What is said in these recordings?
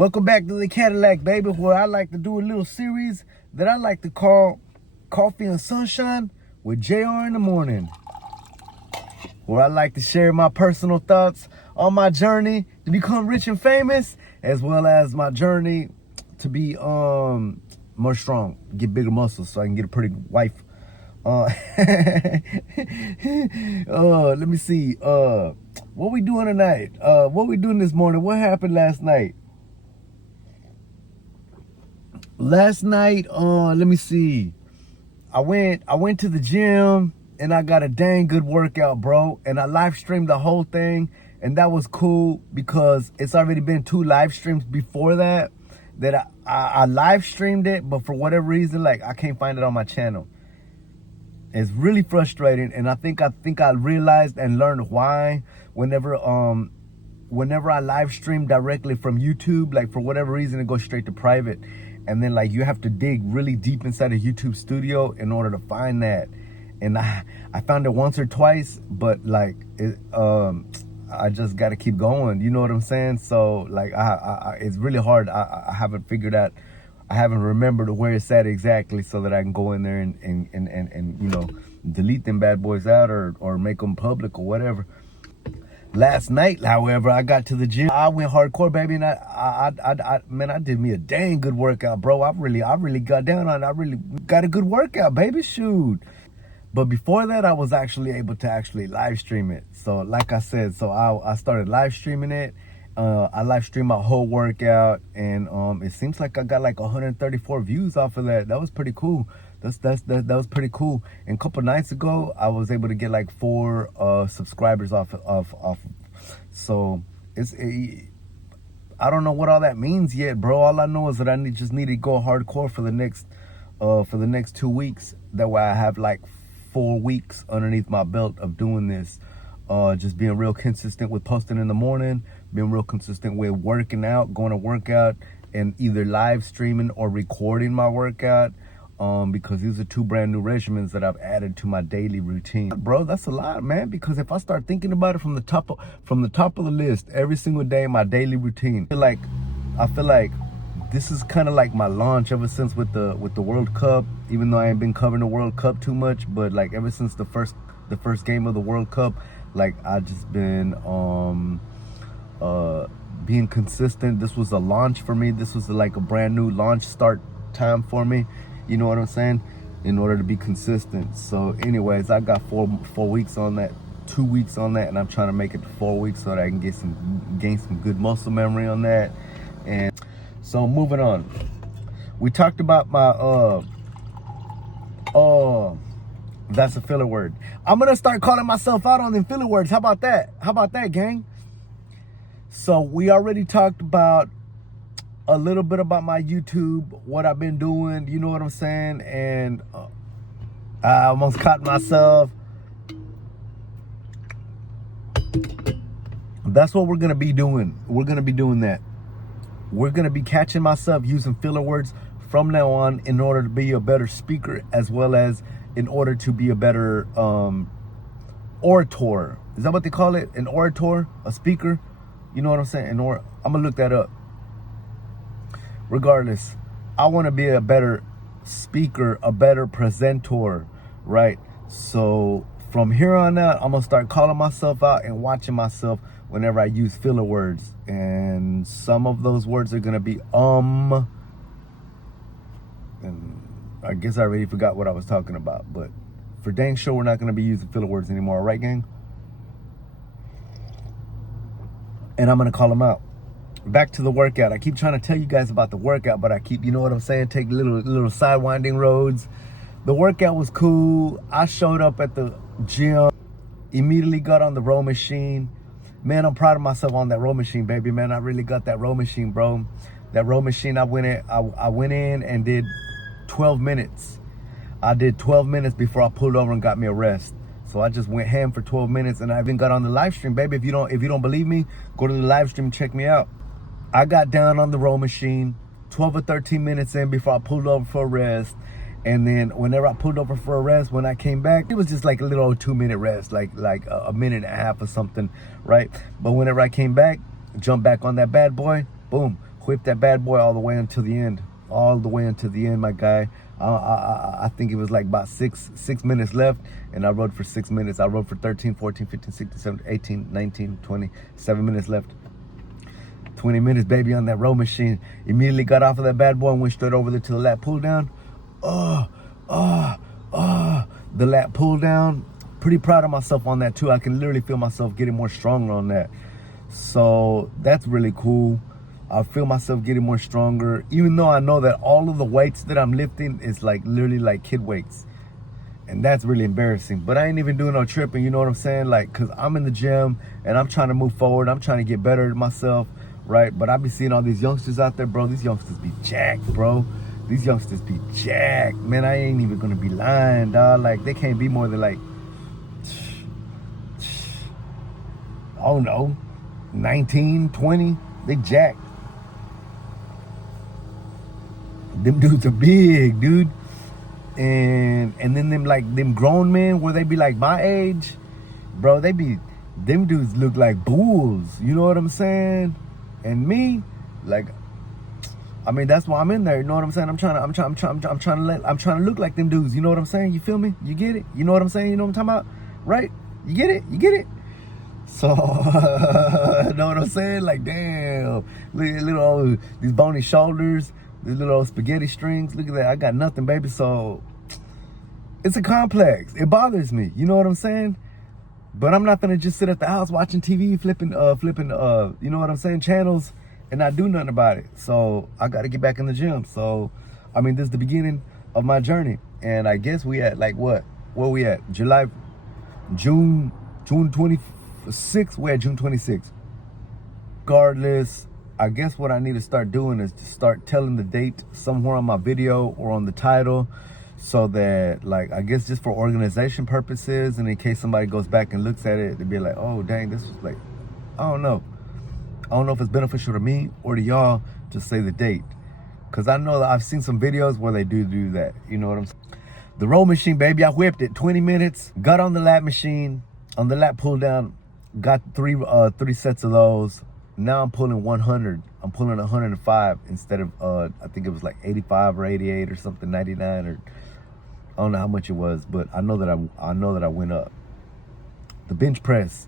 Welcome back to the Cadillac, baby, where I like to do a little series that I like to call Coffee and Sunshine with JR in the Morning, where I like to share my personal thoughts on my journey to become rich and famous, as well as my journey to be more strong, get bigger muscles so I can get a pretty wife. Let me see. What we doing tonight? What we doing this morning? What happened last night? Last night, let me see. I went to the gym and I got a dang good workout, bro. And I live streamed the whole thing, and that was cool because it's already been 2 live streams before that I live streamed it, but for whatever reason, like, I can't find it on my channel. It's really frustrating, and I think I realized and learned why. Whenever I live stream directly from YouTube, like, for whatever reason, it goes straight to private. And then, like, you have to dig really deep inside a YouTube studio in order to find that. And I found it once or twice, but, like, I just got to keep going. You know what I'm saying? So, like, it's really hard. I haven't figured out. I haven't remembered where it's at exactly so that I can go in there and you know, delete them bad boys out or make them public or whatever. Last night, however, I got to the gym. I went hardcore, baby, and I did me a dang good workout, bro. I really got down on it. I really got a good workout, baby, shoot. But before that, I was actually able to live stream it. So, like I said, I started live streaming it. I live streamed my whole workout, and it seems like I got like 134 views off of that. That was pretty cool. That was pretty cool. And a couple nights ago, I was able to get like 4 subscribers off. So I don't know what all that means yet, bro. All I know is that I just need to go hardcore for the next 2 weeks. That way, I have like 4 weeks underneath my belt of doing this. Just being real consistent with posting in the morning, being real consistent with working out, going to workout, and either live streaming or recording my workout. Because these are 2 brand new regimens that I've added to my daily routine. Bro, that's a lot, man, because if I start thinking about it from the top of the list every single day, my daily routine, I feel like this is kind of like my launch ever since with the World Cup, even though I ain't been covering the World Cup too much, but like ever since the first game of the World Cup, like, I just been being consistent. This was a launch for me. This was like a brand new launch start time for me. You know what I'm saying? In order to be consistent. So anyways, I got 4 weeks on that, 2 weeks on that, and I'm trying to make it to 4 weeks so that I can gain some good muscle memory on that. And so moving on, we talked about my that's a filler word. I'm gonna start calling myself out on them filler words. How about that? How about that, gang? So we already talked about a little bit about my YouTube, what I've been doing, you know what I'm saying? And I almost caught myself. That's what we're gonna be doing. We're gonna be doing that. We're gonna be catching myself using filler words from now on in order to be a better speaker, as well as in order to be a better orator. Is that what they call it? An orator? A speaker? You know what I'm saying? I'm gonna look that up. Regardless, I want to be a better speaker, a better presenter, right? So from here on out, I'm gonna start calling myself out and watching myself whenever I use filler words. And some of those words are gonna be and I guess I already forgot what I was talking about, but for dang sure, we're not going to be using filler words anymore, right, gang? And I'm going to call them out. Back to the workout. I keep trying to tell you guys about the workout, but I keep, you know what I'm saying, take little sidewinding roads. The workout was cool. I showed up at the gym, immediately got on the row machine. Man, I'm proud of myself on that row machine, baby, man. I really got that row machine, bro. That row machine, I went in and did 12 minutes. I did 12 minutes before I pulled over and got me a rest. So I just went ham for 12 minutes, and I even got on the live stream, baby. If you don't believe me, go to the live stream and check me out. I got down on the row machine 12 or 13 minutes in before I pulled over for a rest. And then whenever I pulled over for a rest, when I came back, it was just like a little 2-minute rest, like a minute and a half or something, right? But whenever I came back, jumped back on that bad boy, boom, whipped that bad boy all the way until the end. All the way until the end, my guy. I think it was like about six minutes left, and I rode for 6 minutes. I rode for 13, 14, 15, 16, 17, 18, 19, 20, 7 minutes left. 20 minutes, baby, on that row machine. Immediately got off of that bad boy and went straight over there to the lat pull down. The lat pull down. Pretty proud of myself on that too. I can literally feel myself getting more stronger on that. So that's really cool. I feel myself getting more stronger, even though I know that all of the weights that I'm lifting is like literally like kid weights. And that's really embarrassing. But I ain't even doing no tripping, you know what I'm saying? Like, cause I'm in the gym and I'm trying to move forward. I'm trying to get better at myself, right? But I be seeing all these youngsters out there, bro. These youngsters be jacked, bro. These youngsters be jacked. Man, I ain't even gonna be lying, dog. Like, they can't be more than like, oh no, 19, 20. They jacked. Them dudes are big, dude. And then them grown men where they be like my age, bro, them dudes look like bulls, you know what I'm saying? And me, like, I mean, that's why I'm in there, you know what I'm saying? I'm trying to look like them dudes, you know what I'm saying? You feel me? You get it? You know what I'm saying? You know what I'm talking about? Right? You get it? You get it? So, you know what I'm saying? Like, damn, little old, these bony shoulders, these little old spaghetti strings. Look at that. I got nothing, baby. So, it's a complex. It bothers me. You know what I'm saying? But I'm not going to just sit at the house watching TV, flipping, you know what I'm saying, channels, and not do nothing about it. So, I got to get back in the gym. So, I mean, this is the beginning of my journey. And I guess we at, like, what? Where we at? June 26th. We're at June 26th. Regardless, I guess what I need to start doing is to start telling the date somewhere on my video or on the title, so that, like, I guess just for organization purposes, and in case somebody goes back and looks at it, they'd be like, oh dang, this was like, I don't know if it's beneficial to me or to y'all to say the date, because I know that I've seen some videos where they do that, you know what I'm saying? The row machine, baby, I whipped it 20 minutes, got on the lat machine, on the lat pull down, got three sets of those. Now I'm pulling 100. I'm pulling 105 instead of I think it was like 85 or 88 or something, 99, or I don't know how much it was, but I know that I went up. The bench press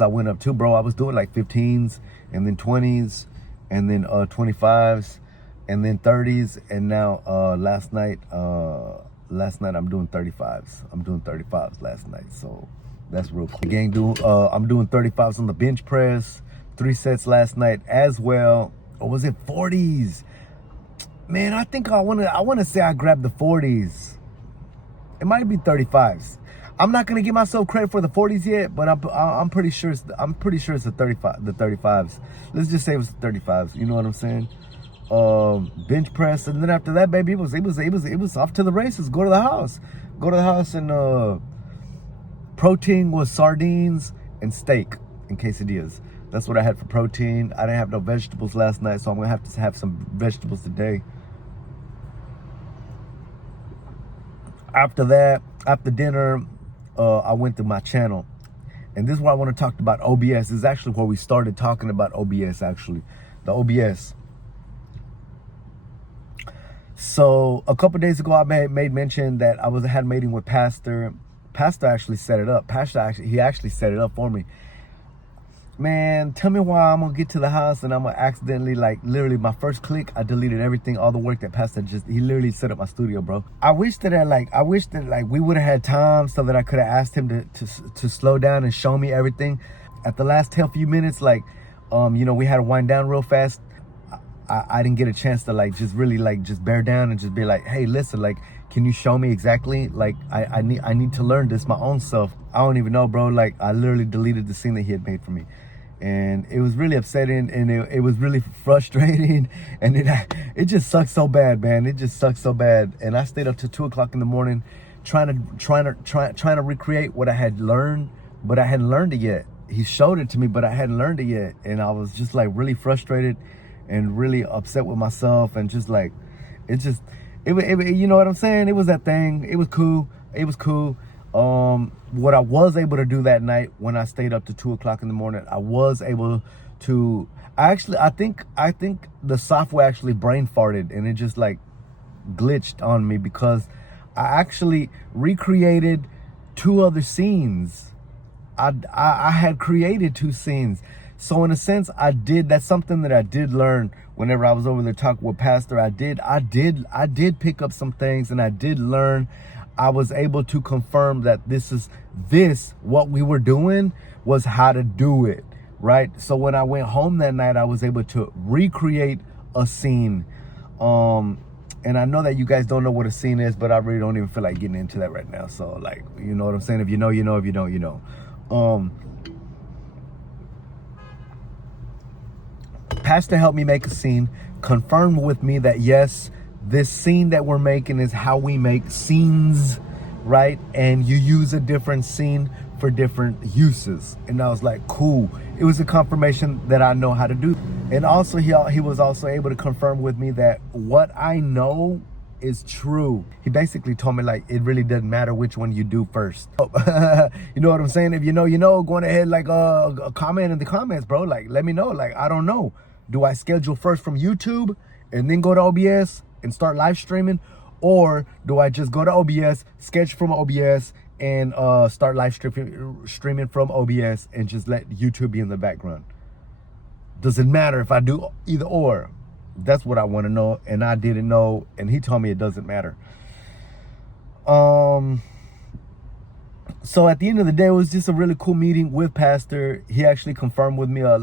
I went up too, bro. I was doing like 15s and then 20s and then 25s and then 30s, and now last night I'm doing 35s. I'm doing 35s last night, so that's real cool. Gang, I'm doing 35s on the bench press. 3 sets last night as well. Or was it 40s? Man, I think I wanna say I grabbed the 40s. It might be 35s. I'm not gonna give myself credit for the 40s yet, but I'm pretty sure it's the 35s. Let's just say it was the 35s. You know what I'm saying? Bench press, and then after that, baby, it was off to the races. Go to the house, and protein was sardines and steak and quesadillas. That's what I had for protein. I didn't have no vegetables last night, so I'm gonna have to have some vegetables today. After that, after dinner, I went to my channel. And this is where I want to talk about OBS. This is actually where we started talking about OBS, actually. The OBS. So a couple days ago, I made mention that I had a meeting with Pastor. Pastor actually set it up. He actually set it up for me. Man, tell me why I'm gonna get to the house and I'm gonna accidentally, like, literally my first click, I deleted everything, all the work that Pastor he literally set up my studio, bro. I wish that we would have had time so that I could have asked him to slow down and show me everything. At the last few minutes, like, you know, we had to wind down real fast. I didn't get a chance to, like, just really, like, just bear down and just be like, hey, listen, like, can you show me exactly? Like, I need to learn this my own self. I don't even know, bro. Like, I literally deleted the scene that he had made for me. And it was really upsetting, and it was really frustrating, and it just sucks so bad, man. It just sucks so bad. And I stayed up till 2 o'clock in the morning trying to recreate what I had learned, but I hadn't learned it yet. He showed it to me, but I hadn't learned it yet. And I was just, like, really frustrated and really upset with myself, and just, like, it you know what I'm saying? It was that thing. It was cool. What I was able to do that night when I stayed up to 2 o'clock in the morning, I was able to I think the software actually brain farted and it just like glitched on me, because I actually recreated 2 other scenes. I had created 2 scenes. So in a sense, that's something that I did learn whenever I was over there talking with Pastor. I did pick up some things, and I did learn. I was able to confirm that what we were doing was how to do it, right? So when I went home that night, I was able to recreate a scene. And I know that you guys don't know what a scene is, but I really don't even feel like getting into that right now. So like, you know what I'm saying? If you know, you know. If you don't, you know. Pastor helped me make a scene, confirmed with me that yes, this scene that we're making is how we make scenes, right? And you use a different scene for different uses. And I was like, cool. It was a confirmation that I know how to do. And also he was also able to confirm with me that what I know is true. He basically told me like it really doesn't matter which one you do first. You know what I'm saying? If you know, you know. Go on ahead, like a comment in the comments, bro. Like let me know. Like I don't know. Do I schedule first from YouTube and then go to OBS and start live streaming, or do I just go to OBS, sketch from OBS, and start live streaming from OBS and just let YouTube be in the background? Does it matter if I do either or? That's what I want to know, and I didn't know, and he told me it doesn't matter. So at the end of the day, it was just a really cool meeting with Pastor. He actually confirmed with me a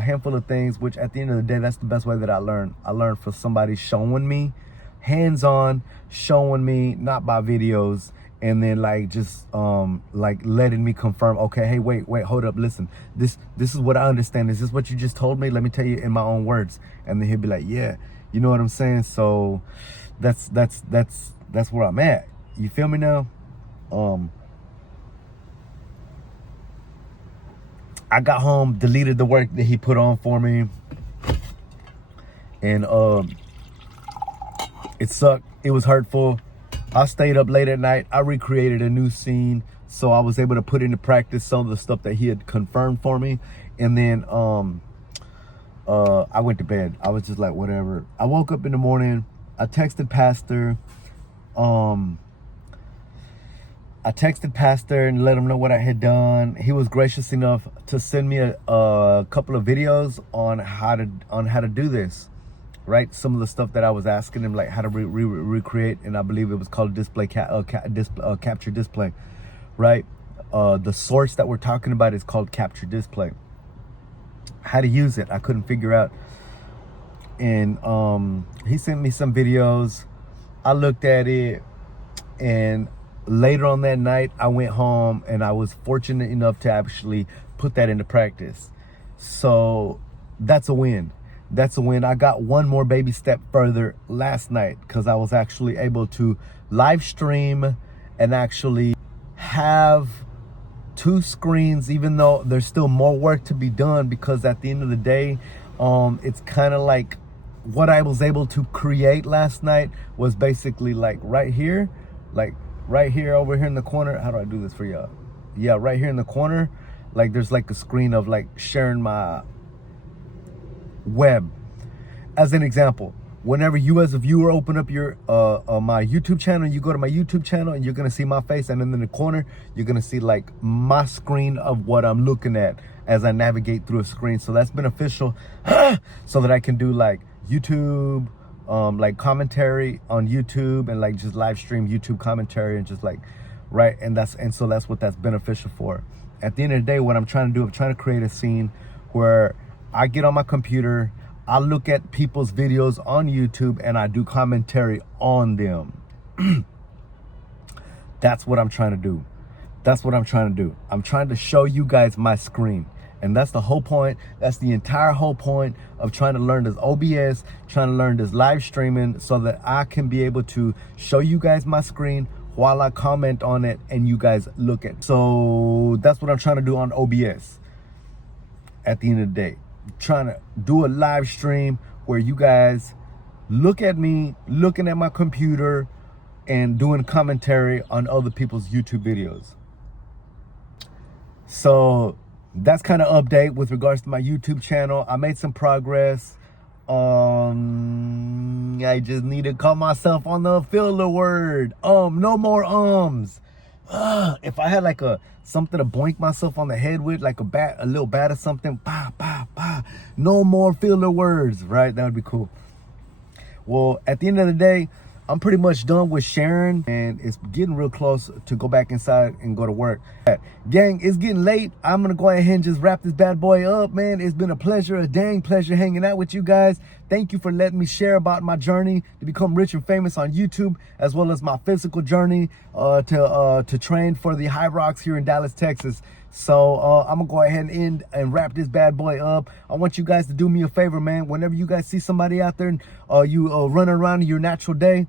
handful of things, which at the end of the day, that's the best way that I learned. I learned from somebody showing me, hands-on, showing me, not by videos, and then like just like letting me confirm, okay, hey, wait, hold up, listen, this is what I understand. Is this what you just told me? Let me tell you in my own words. And then he'll be like, yeah, you know what I'm saying? So that's where I'm at. You feel me now? I got home, deleted the work that he put on for me, and it sucked. It was hurtful. I stayed up late at night. I recreated a new scene, so I was able to put into practice some of the stuff that he had confirmed for me. And then I went to bed. I was just like, whatever. I woke up in the morning. I texted Pastor. And let him know what I had done. He was gracious enough to send me a couple of videos on how to do this, right? Some of the stuff that I was asking him, like how to recreate, and I believe it was called capture display, right? The source that we're talking about is called capture display. How to use it, I couldn't figure out. And he sent me some videos. I looked at it, and later on that night, I went home and I was fortunate enough to actually put that into practice. So that's a win. That's a win. I got one more baby step further last night, because I was actually able to live stream and actually have 2 screens, even though there's still more work to be done, because at the end of the day, it's kind of like what I was able to create last night was basically like right here over here in the corner. How do I do this for y'all? Yeah, right here in the corner, like there's like a screen of like sharing my web. As an example, whenever you as a viewer open up your my YouTube channel, you go to my YouTube channel and you're gonna see my face, and then in the corner you're gonna see like my screen of what I'm looking at as I navigate through a screen. So that's beneficial so that I can do like YouTube, like commentary on YouTube, and like just live stream YouTube commentary, and just like, right? And so that's what that's beneficial for. At the end of the day, what I'm trying to do, I'm trying to create a scene where I get on my computer, I look at people's videos on YouTube, and I do commentary on them. That's what I'm trying to do. That's what I'm trying to do. I'm trying to show you guys my screen. And that's the whole point. That's the entire whole point of trying to learn this OBS, trying to learn this live streaming, so that I can be able to show you guys my screen while I comment on it and you guys look at it. So that's what I'm trying to do on OBS. At the end of the day, trying to do a live stream where you guys look at me, looking at my computer, and doing commentary on other people's YouTube videos. So that's kind of update with regards to my YouTube channel. I made some progress. I just need to call myself on the filler word. No more ums. If I had like something to boink myself on the head with, like a little bat or something, no more filler words, right? That would be cool. Well, at the end of the day, I'm pretty much done with sharing, and it's getting real close to go back inside and go to work. Gang, it's getting late. I'm gonna go ahead and just wrap this bad boy up, man. It's been a pleasure, a dang pleasure hanging out with you guys. Thank you for letting me share about my journey to become rich and famous on YouTube, as well as my physical journey to train for the High Rocks here in Dallas, Texas. So I'm gonna go ahead and end and wrap this bad boy up. I want you guys to do me a favor, man. Whenever you guys see somebody out there, you running around in your natural day,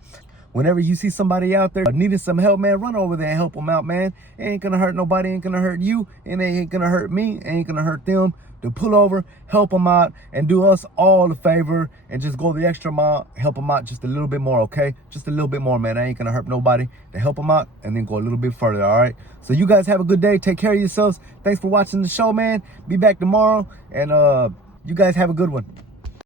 whenever you see somebody out there needing some help, man, run over there and help them out, man. It ain't gonna hurt nobody, ain't gonna hurt you, and it ain't gonna hurt me, it ain't gonna hurt them. To pull over, help them out, and do us all a favor, and just go the extra mile, help them out just a little bit more, okay? Just a little bit more, man. I ain't gonna hurt nobody. To help them out, and then go a little bit further, all right? So you guys have a good day. Take care of yourselves. Thanks for watching the show, man. Be back tomorrow, and you guys have a good one.